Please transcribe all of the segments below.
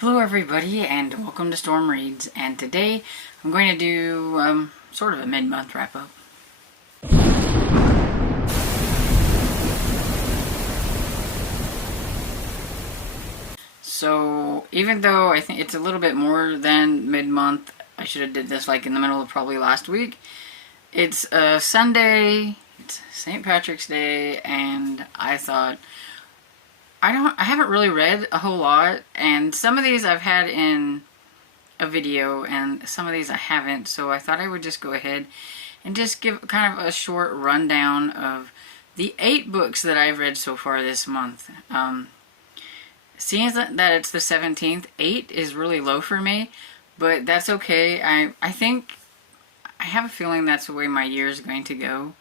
Hello everybody and welcome to Storm Reads, and today I'm going to do sort of a mid-month wrap-up. So even though I think it's a little bit more than mid-month, I should have did this like in the middle of probably last week. It's a Sunday, it's St. Patrick's Day, and I thought I haven't really read a whole lot, and some of these I've had in a video and some of these I haven't, so I thought I would just go ahead and just give kind of a short rundown of the 8 books that I've read so far this month. Seeing that it's the 17th, 8 is really low for me, but that's okay. I think, I have a feeling that's the way my year is going to go,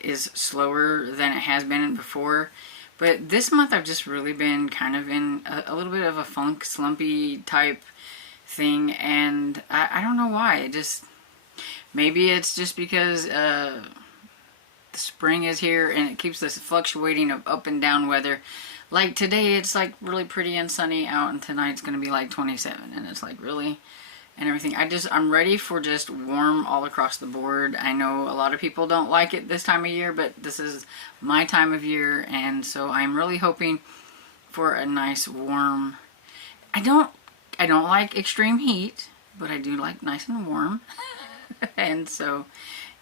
is slower than it has been before. But this month I've just really been kind of in a little bit of a funk, slumpy type thing, and I don't know why. It just, maybe it's just because the spring is here and it keeps this fluctuating of up and down weather. Like today it's like really pretty and sunny out, and tonight's gonna be like 27, and it's like really, and everything. I'm ready for just warm all across the board. I know a lot of people don't like it this time of year, but this is my time of year, and so I'm really hoping for a nice warm, I don't like extreme heat, but I do like nice and warm. And so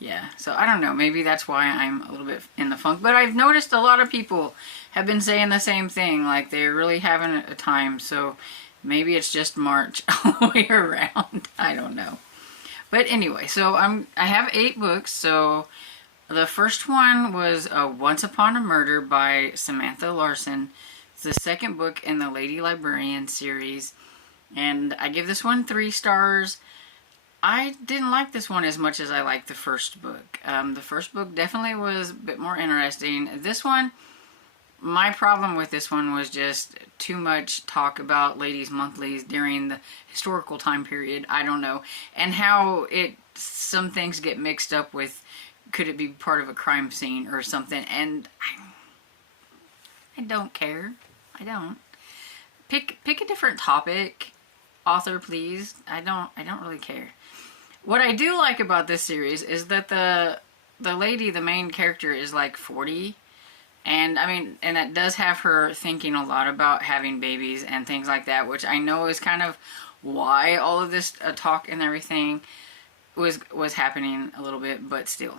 yeah, so I don't know, maybe that's why I'm a little bit in the funk, but I've noticed a lot of people have been saying the same thing, like they're really having a time, so maybe it's just March all the way around. I don't know. But anyway, so I have 8 books. So the first one was Once Upon a Murder by Samantha Larson. It's the second book in the Lady Librarian series, and I give this one 3 stars. I didn't like this one as much as I liked the first book. The first book definitely was a bit more interesting. This one, my problem with this one was just too much talk about ladies' monthlies during the historical time period. I don't know. And how some things get mixed up with, could it be part of a crime scene or something? And I don't care. I don't. Pick a different topic, author, please. I don't really care. What I do like about this series is that the lady, the main character, is like 40. And I mean, and it does have her thinking a lot about having babies and things like that, which I know is kind of why all of this talk and everything was happening a little bit, but still,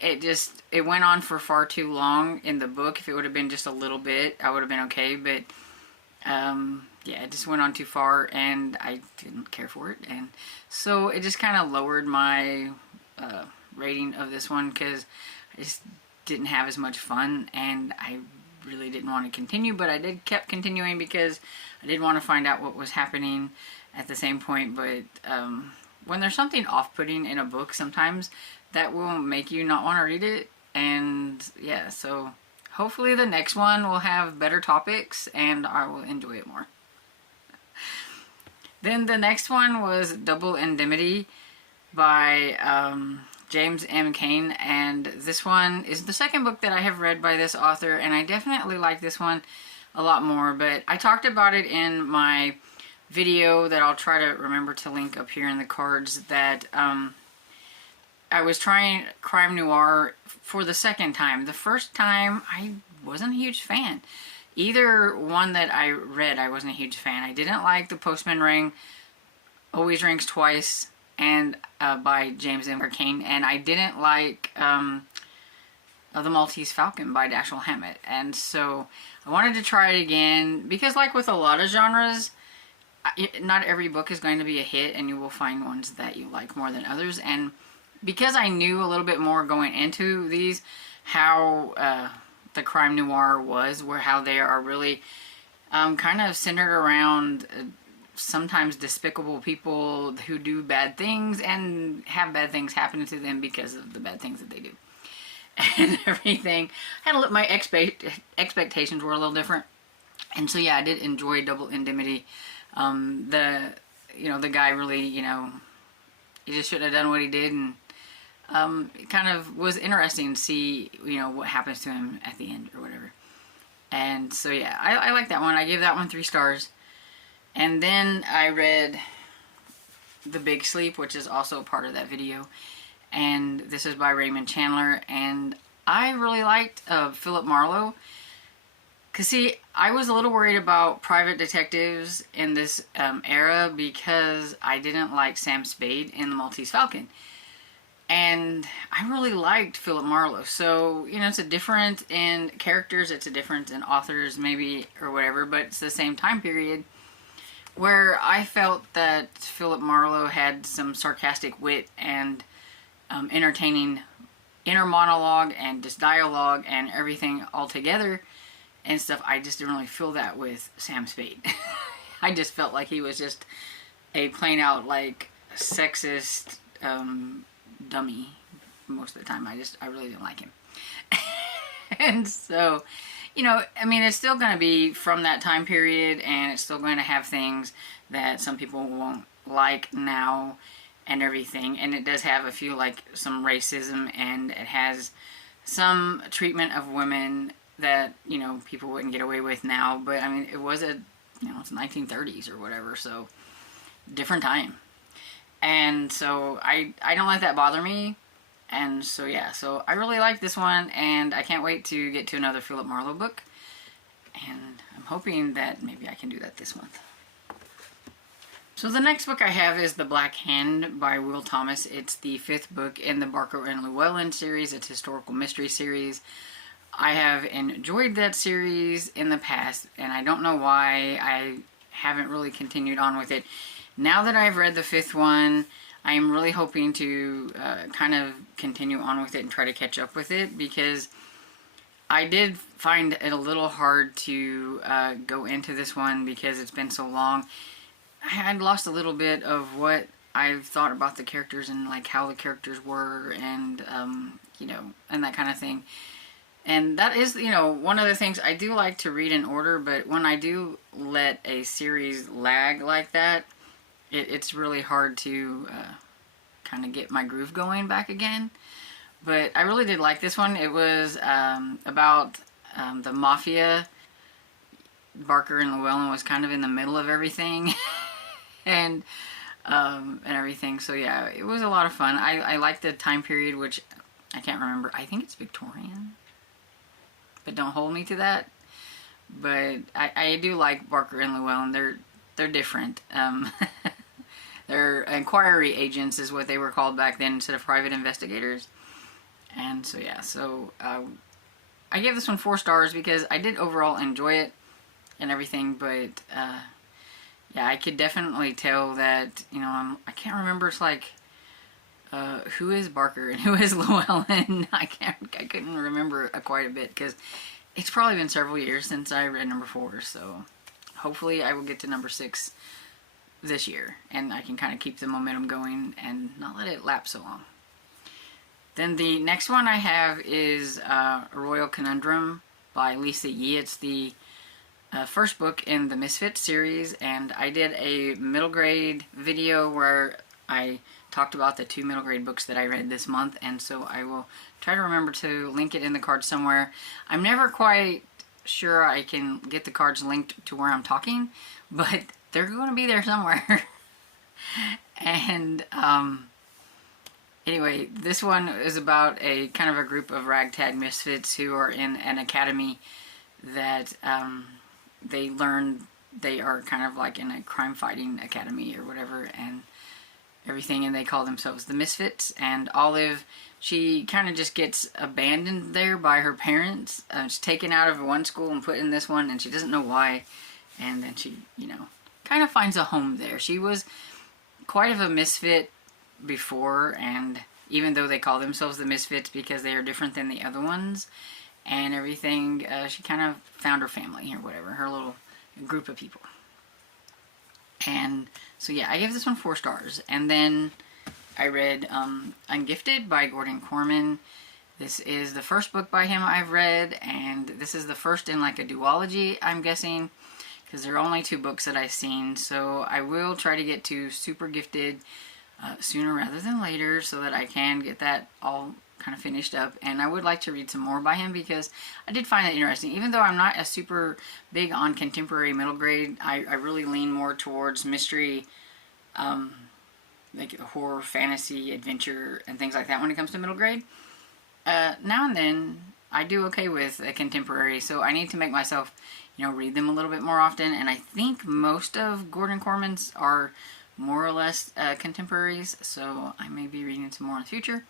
it went on for far too long in the book. If it would have been just a little bit, I would have been okay, but yeah, it just went on too far, and I didn't care for it, and so it just kind of lowered my rating of this one, because I just didn't have as much fun, and I really didn't want to continue, but I kept continuing because I did want to find out what was happening at the same point. But when there's something off-putting in a book, sometimes that will make you not want to read it. And yeah, so hopefully the next one will have better topics and I will enjoy it more. Then the next one was Double Indemnity by James M. Cain, and this one is the second book that I have read by this author, and I definitely like this one a lot more, but I talked about it in my video that I'll try to remember to link up here in the cards, that I was trying crime noir for the second time. The first time I wasn't a huge fan. Either one that I read, I wasn't a huge fan. I didn't like The Postman Always Rings Twice, and by James M. Cain, and I didn't like The Maltese Falcon by Dashiell Hammett, and so I wanted to try it again, because like with a lot of genres, not every book is going to be a hit, and you will find ones that you like more than others. And because I knew a little bit more going into these, how the crime noir was, how they are really kind of centered around sometimes despicable people who do bad things and have bad things happen to them because of the bad things that they do and everything. My expectations were a little different, and so yeah, I did enjoy Double Indemnity. The guy really, he just shouldn't have done what he did, and it kind of was interesting to see what happens to him at the end or whatever. And so yeah, I like that one. I gave that one 3 stars. And then I read The Big Sleep, which is also part of that video. And this is by Raymond Chandler. And I really liked Philip Marlowe. Because see, I was a little worried about private detectives in this era because I didn't like Sam Spade in The Maltese Falcon. And I really liked Philip Marlowe. So, you know, it's a different in characters, it's a different in authors maybe, or whatever, but it's the same time period where I felt that Philip Marlowe had some sarcastic wit and entertaining inner monologue and just dialogue and everything all together and stuff. I just didn't really feel that with Sam Spade. I just felt like he was just a plain out like sexist dummy most of the time. I really didn't like him. And so, you know, I mean, it's still going to be from that time period, and it's still going to have things that some people won't like now and everything. And it does have a few, like, some racism, and it has some treatment of women that, you know, people wouldn't get away with now. But, I mean, it was a, you know, it's 1930s or whatever, so different time. And so I don't let that bother me. And so yeah, so I really like this one, and I can't wait to get to another Philip Marlowe book. And I'm hoping that maybe I can do that this month. So the next book I have is The Black Hand by Will Thomas. It's the 5th book in the Barker and Llewellyn series. It's a historical mystery series. I have enjoyed that series in the past, and I don't know why I haven't really continued on with it. Now that I've read the 5th one, I am really hoping to kind of continue on with it and try to catch up with it, because I did find it a little hard to go into this one because it's been so long. I had lost a little bit of what I've thought about the characters and like how the characters were, and you know, and that kind of thing. And that is, you know, one of the things I do like to read in order, but when I do let a series lag like that, it's really hard to kind of get my groove going back again. But I really did like this one. It was about the mafia. Barker and Llewellyn was kind of in the middle of everything. and everything. So yeah, it was a lot of fun. I like the time period, which I can't remember. I think it's Victorian. But don't hold me to that. But I do like Barker and Llewellyn. They're different. They're inquiry agents is what they were called back then instead of private investigators. And so yeah, so I gave this one 4 stars because I did overall enjoy it and everything, but yeah, I could definitely tell that, you know, I can't remember, it's like who is Barker and who is Llewellyn. I couldn't remember quite a bit because it's probably been several years since I read number 4, so hopefully I will get to number 6 this year, and I can kind of keep the momentum going and not let it lapse so long. Then the next one I have is A Royal Conundrum by Lisa Yee. It's the first book in the Misfits series, and I did a middle grade video where I talked about the 2 middle grade books that I read this month, and so I will try to remember to link it in the cards somewhere. I'm never quite sure I can get the cards linked to where I'm talking, but they're going to be there somewhere. And anyway, this one is about a kind of a group of ragtag misfits who are in an academy that they learn they are kind of like in a crime fighting academy or whatever and everything, and they call themselves the Misfits. And Olive, she kind of just gets abandoned there by her parents. She's taken out of one school and put in this one, and she doesn't know why. And then she, you know, kind of finds a home there. She was quite of a misfit before, and even though they call themselves the Misfits because they are different than the other ones and everything, she kind of found her family or whatever, her little group of people. And so yeah, I gave this one 4 stars. And then I read Ungifted by Gordon Corman. This is the first book by him I've read, and this is the first in like a duology, I'm guessing, because there are only 2 books that I've seen. So I will try to get to Super Gifted sooner rather than later so that I can get that all kind of finished up, and I would like to read some more by him because I did find it interesting. Even though I'm not a super big on contemporary middle grade, I really lean more towards mystery, like horror, fantasy, adventure, and things like that when it comes to middle grade. Now and then, I do okay with a contemporary, so I need to make myself, read them a little bit more often, and I think most of Gordon Corman's are more or less contemporaries, so I may be reading some more in the future.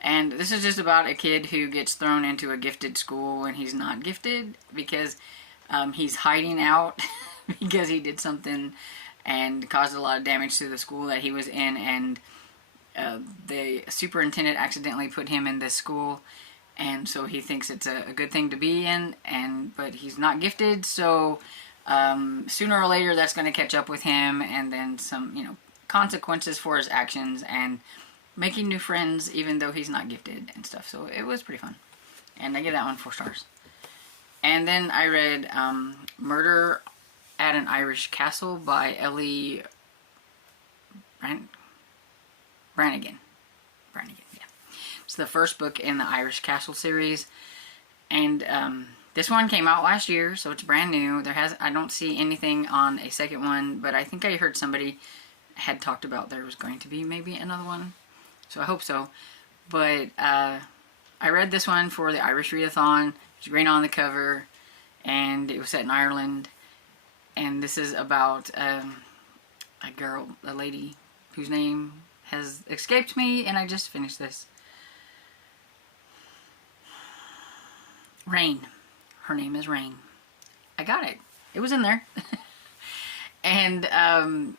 And this is just about a kid who gets thrown into a gifted school and he's not gifted because he's hiding out because he did something and caused a lot of damage to the school that he was in, and the superintendent accidentally put him in this school, and so he thinks it's a good thing to be in, but he's not gifted, so sooner or later that's going to catch up with him, and then some consequences for his actions, and making new friends even though he's not gifted and stuff. So it was pretty fun, and I give that one 4 stars. And then I read Murder at an Irish Castle by Ellie Brannigan, yeah. It's the first book in the Irish Castle series, and this one came out last year, so it's brand new. I don't see anything on a second one, but I think I heard somebody had talked about there was going to be maybe another one, so I hope so. But I read this one for the Irish Readathon. It's green on the cover, and it was set in Ireland. And this is about a lady whose name has escaped me, and I just finished this. Rain. Her name is Rain. I got it. It was in there. And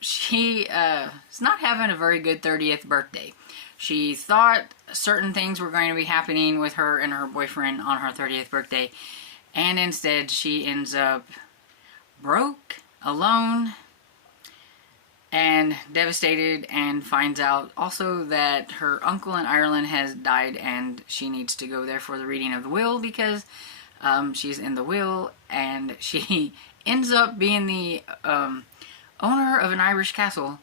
she is not having a very good 30th birthday. She thought certain things were going to be happening with her and her boyfriend on her 30th birthday, and instead she ends up broke, alone, and devastated, and finds out also that her uncle in Ireland has died, and she needs to go there for the reading of the will because she's in the will, and she ends up being the owner of an Irish castle,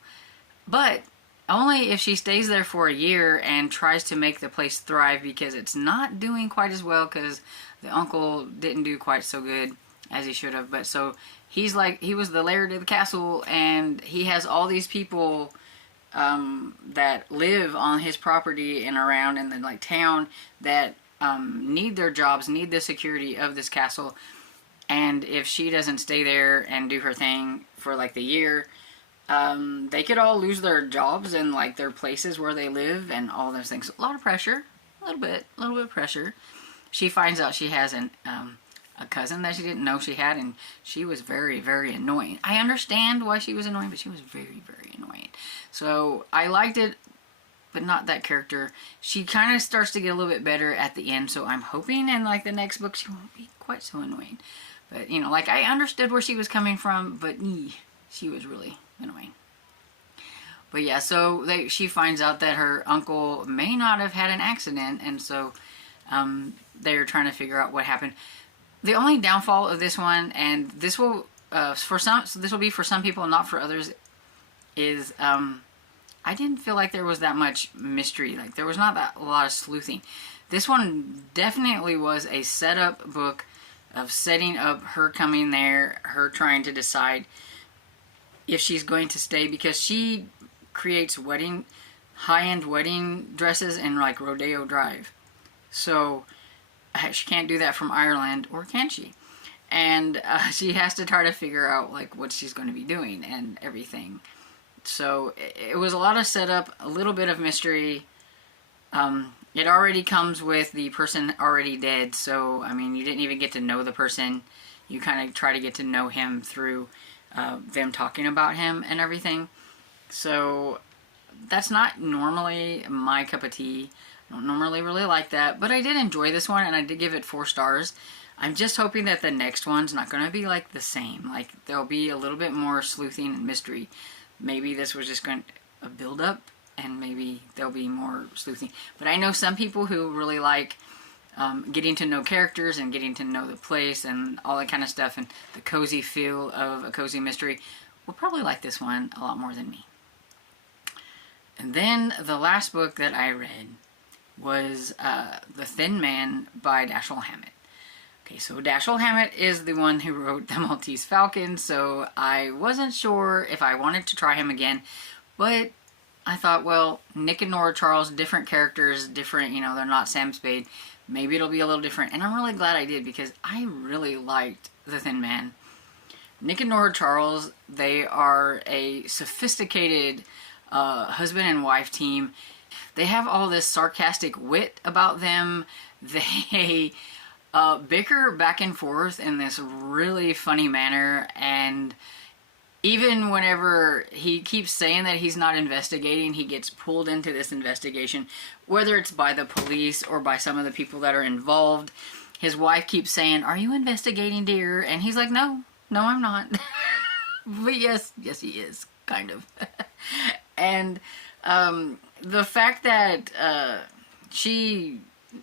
but only if she stays there for a year and tries to make the place thrive, because it's not doing quite as well because the uncle didn't do quite so good as he should have. But so he was the laird of the castle, and he has all these people that live on his property and around in the town that need their jobs, need the security of this castle. And if she doesn't stay there and do her thing for the year, they could all lose their jobs and their places where they live and all those things. A lot of pressure, a little bit of pressure. She finds out she has a cousin that she didn't know she had, and she was very, very annoying. I understand why she was annoying, but she was very, very annoying. So I liked it, but not that character. She kind of starts to get a little bit better at the end, so I'm hoping in the next book she won't be quite so annoying. But I understood where she was coming from, but she was really annoying. But yeah, so she finds out that her uncle may not have had an accident, and so they're trying to figure out what happened. The only downfall of this one, and this will be for some people, not for others, is I didn't feel like there was that much mystery. There was not a lot of sleuthing. This one definitely was a setup book of setting up her coming there, her trying to decide if she's going to stay, because she creates high-end wedding dresses in Rodeo Drive. So she can't do that from Ireland, or can she? And she has to try to figure out what she's going to be doing and everything. So it was a lot of setup, a little bit of mystery. It already comes with the person already dead, so you didn't even get to know the person. You kind of try to get to know him through them talking about him and everything. So that's not normally my cup of tea. I don't normally really like that, but I did enjoy this one, and I did give it 4 stars. I'm just hoping that the next one's not going to be the same. There'll be a little bit more sleuthing and mystery. Maybe this was just going to build up, and maybe there'll be more sleuthing. But I know some people who really like getting to know characters and getting to know the place and all that kind of stuff, and the cozy feel of a cozy mystery will probably like this one a lot more than me. And then the last book that I read was The Thin Man by Dashiell Hammett. Okay, so Dashiell Hammett is the one who wrote The Maltese Falcon, so I wasn't sure if I wanted to try him again, but I thought, well, Nick and Nora Charles, different characters, different, they're not Sam Spade. Maybe it'll be a little different, and I'm really glad I did because I really liked The Thin Man. Nick and Nora Charles, they are a sophisticated husband and wife team. They have all this sarcastic wit about them. They bicker back and forth in this really funny manner, and even whenever he keeps saying that he's not investigating, he gets pulled into this investigation, whether it's by the police or by some of the people that are involved. His wife keeps saying, "Are you investigating, dear?" And he's like, No, I'm not. But yes, he is, kind of. And the fact that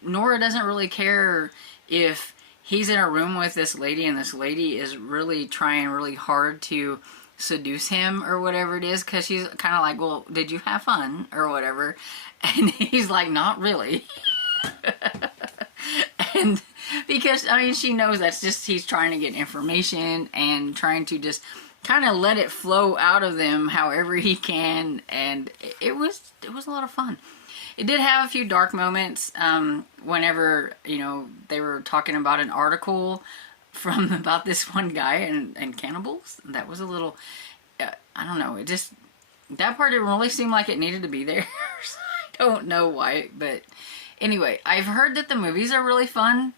Nora doesn't really care if he's in a room with this lady and this lady is really trying really hard to seduce him or whatever it is, because she's kind of like, well, did you have fun or whatever? And he's like, not really. And because, she knows that's just, he's trying to get information and trying to just kind of let it flow out of them however he can, and it was a lot of fun. It did have a few dark moments whenever, they were talking about an article about this one guy and cannibals. That was a little, I don't know, that part didn't really seem like it needed to be there. I don't know why, but anyway, I've heard that the movies are really fun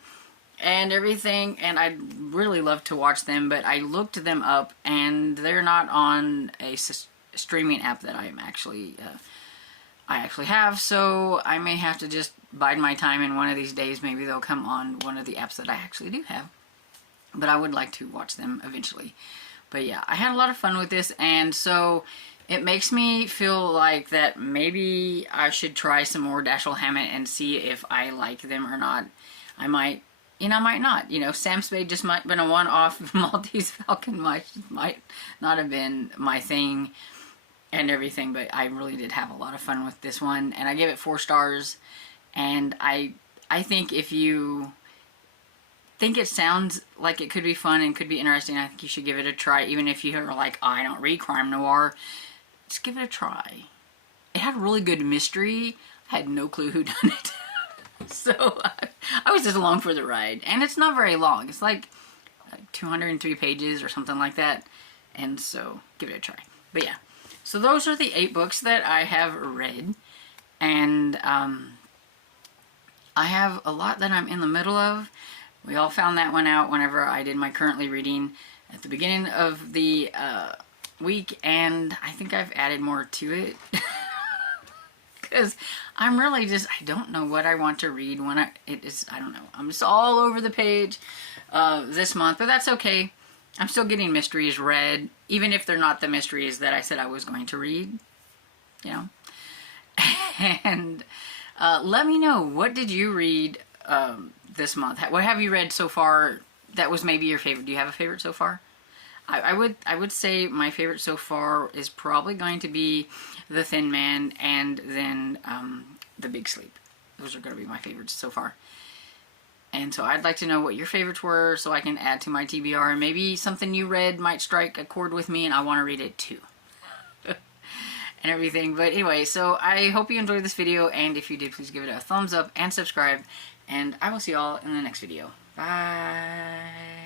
and everything, and I'd really love to watch them, but I looked them up and they're not on a streaming app that I actually have, so I may have to just bide my time, and one of these days maybe they'll come on one of the apps that I actually do have. But I would like to watch them eventually. But yeah, I had a lot of fun with this, and so it makes me feel like that maybe I should try some more Dashiell Hammett and see if I like them or not. I might, I might not. Sam Spade just might have been a one-off. Maltese Falcon might not have been my thing and everything, but I really did have a lot of fun with this one, and I gave it 4 stars. And I think if you think it sounds like it could be fun and could be interesting, I think you should give it a try. Even if you're like, oh, I don't read crime noir, just give it a try. It had really good mystery. I had no clue who done it. So I was just along for the ride, and it's not very long. It's like 203 pages or something like that, and so give it a try. But yeah, so those are the 8 books that I have read, and I have a lot that I'm in the middle of. We all found that one out whenever I did my currently reading at the beginning of the week, and I think I've added more to it. Because I'm really I don't know what I want to read when I don't know. I'm just all over the page this month, but that's okay. I'm still getting mysteries read, even if they're not the mysteries that I said I was going to read, And let me know, what did you read this month? What have you read so far that was maybe your favorite? Do you have a favorite so far? I would say my favorite so far is probably going to be The Thin Man, and then The Big Sleep. Those are going to be my favorites so far. And so I'd like to know what your favorites were so I can add to my TBR, and maybe something you read might strike a chord with me and I want to read it too. And everything. But anyway, so I hope you enjoyed this video, and if you did, please give it a thumbs up and subscribe, and I will see y'all in the next video. Bye!